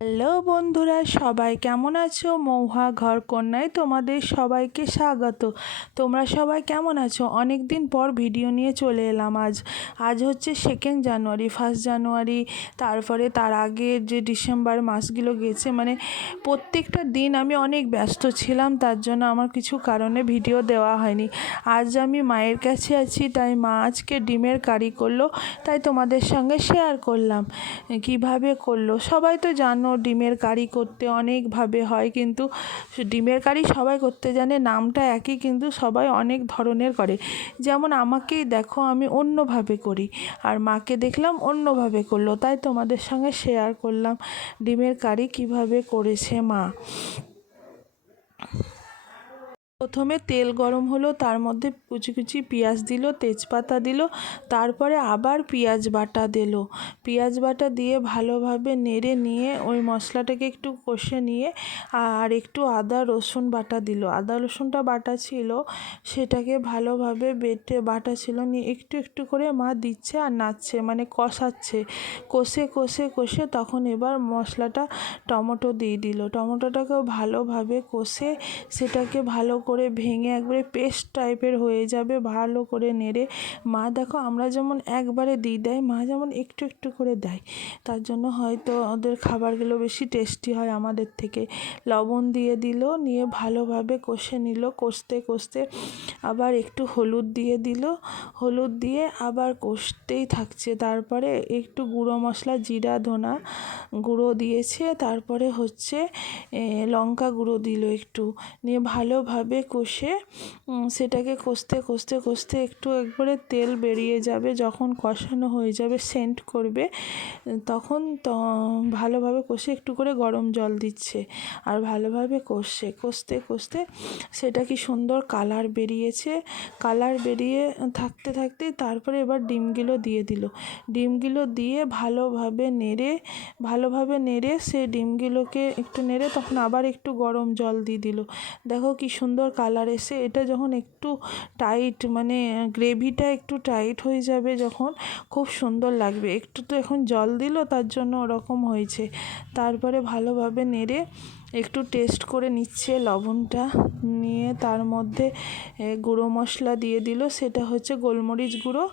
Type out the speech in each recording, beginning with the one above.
Hello বন্ধুরা, সবাই কেমন আছো? মৌহা ঘর কন্যায় তোমাদের সবাইকে স্বাগত। তোমরা সবাই কেমন আছো? অনেক দিন পর ভিডিও নিয়ে চলে এলাম। আজ হচ্ছে 2 জানুয়ারি, 1 জানুয়ারি, তারপরে তার আগে যে ডিসেম্বর মাসগুলো গেছে, মানে প্রত্যেকটা দিন আমি অনেক ব্যস্ত ছিলাম, তার জন্য আমার কিছু কারণে ভিডিও দেওয়া হয়নি। আজ আমি মায়ের কাছে আছি, তাই মা আজকে ডিমের কারি করলো, তাই তোমাদের সঙ্গে শেয়ার করলাম কিভাবে করলো। সবাই তো জানো ডিমের কারি করতে অনেকভাবে হয়, কিন্তু ডিমের কারি সবাই করতে জানে, নামটা একই, কিন্তু সবাই অনেক ধরনের করে। যেমন আমাকেই দেখো, আমি অন্যভাবে করি, আর মাকে দেখলাম অন্যভাবে করলো, তাই তোমাদের সঙ্গে শেয়ার করলাম ডিমের কারি কিভাবে করেছে মা। প্রথমে তেল গরম হলো, তার মধ্যে কুচি কুচি পেঁয়াজ দিল, তেজপাতা দিল, তারপরে আবার পেঁয়াজ বাটা দিল। পেঁয়াজ বাটা দিয়ে ভালোভাবে নেড়ে নিয়ে ওই মশলাটাকে একটু কষে নিয়ে আর একটু আদা রসুন বাটা দিল। আদা রসুনটা বাটা ছিল, সেটাকে ভালোভাবে বাটা ছিল নিয়ে একটু একটু করে মা দিচ্ছে আর নাড়ছে, মানে কষাচ্ছে, কষে কষে কষে তখন এবার মশলাটা টমেটো দিয়ে দিল। টমেটোটাকেও ভালোভাবে কষে সেটাকে ভালো করে ভেঙে একবারে পেস্ট টাইপের হয়ে যাবে, ভালো করে নেড়ে মা দেখো, আমরা যেমন একবারে দেয়, মা যেমন একটু একটু করে দেয়, তার জন্য হয়তো ওদের খাবারগুলো বেশি টেস্টি হয় আমাদের থেকে। লবণ দিয়ে দিল, নিয়ে ভালোভাবে কষে নিল, কষতে কষতে আবার একটু হলুদ দিয়ে দিল, হলুদ দিয়ে আবার কষতেই থাকছে। তারপরে একটু গুঁড়ো মশলা, জিরা ধনা গুঁড়ো দিয়েছে, তারপরে হচ্ছে লঙ্কা গুঁড়ো দিল একটু, নিয়ে ভালোভাবে কষে সেটাকে কষতে কষতে কষতে একটু একবারে তেল বেরিয়ে যাবে, যখন কষানো হয়ে যাবে সেন্ট করবে, তখন ভালোভাবে কষে একটু করে গরম জল দিচ্ছে, আর ভালোভাবে কষতে কষতে সেটা কি সুন্দর কালার বেরিয়েছে। কালার বেরিয়ে থাকতে থাকতে তারপরে এবার ডিমগুলো দিয়ে দিল। ডিমগুলো দিয়ে ভালোভাবে নেড়ে সে ডিমগুলোকে একটু নেড়ে তখন আবার একটু গরম জল দিয়ে দিল। দেখো কি সুন্দর কালার এসে, এটা যখন একটু টাইট, মানে গ্রেভিটা একটু টাইট হয়ে যাবে যখন, খুব সুন্দর লাগবে। একটু তো এখন জল দিল, তার জন্য ওরকম হয়েছে। তারপরে ভালোভাবে নেড়ে একটু টেস্ট করে নিচ্ছে লবণটা, নিয়ে তার মধ্যে গুঁড়ো মশলা দিয়ে দিল, সেটা হচ্ছে গোলমরিচ গুঁড়ো,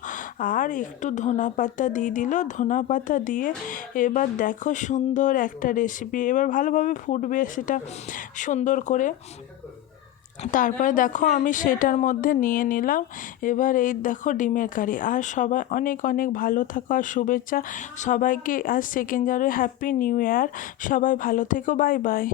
আর একটু ধনা পাতা দিয়ে দিল। ধনা পাতা দিয়ে এবার দেখো সুন্দর একটা রেসিপি, এবার ভালোভাবে ফুটবে সেটা সুন্দর করে। তারপরে দেখো আমি সেটার মধ্যে নিয়ে নিলাম। এবার এই দেখো ডিমের কারি। আর সবাই অনেক অনেক ভালো থাকো, আর শুভেচ্ছা সবাইকে। আজ 2 জানুয়ারি, হ্যাপি নিউ ইয়ার। সবাই ভালো থেকো, বাই বাই।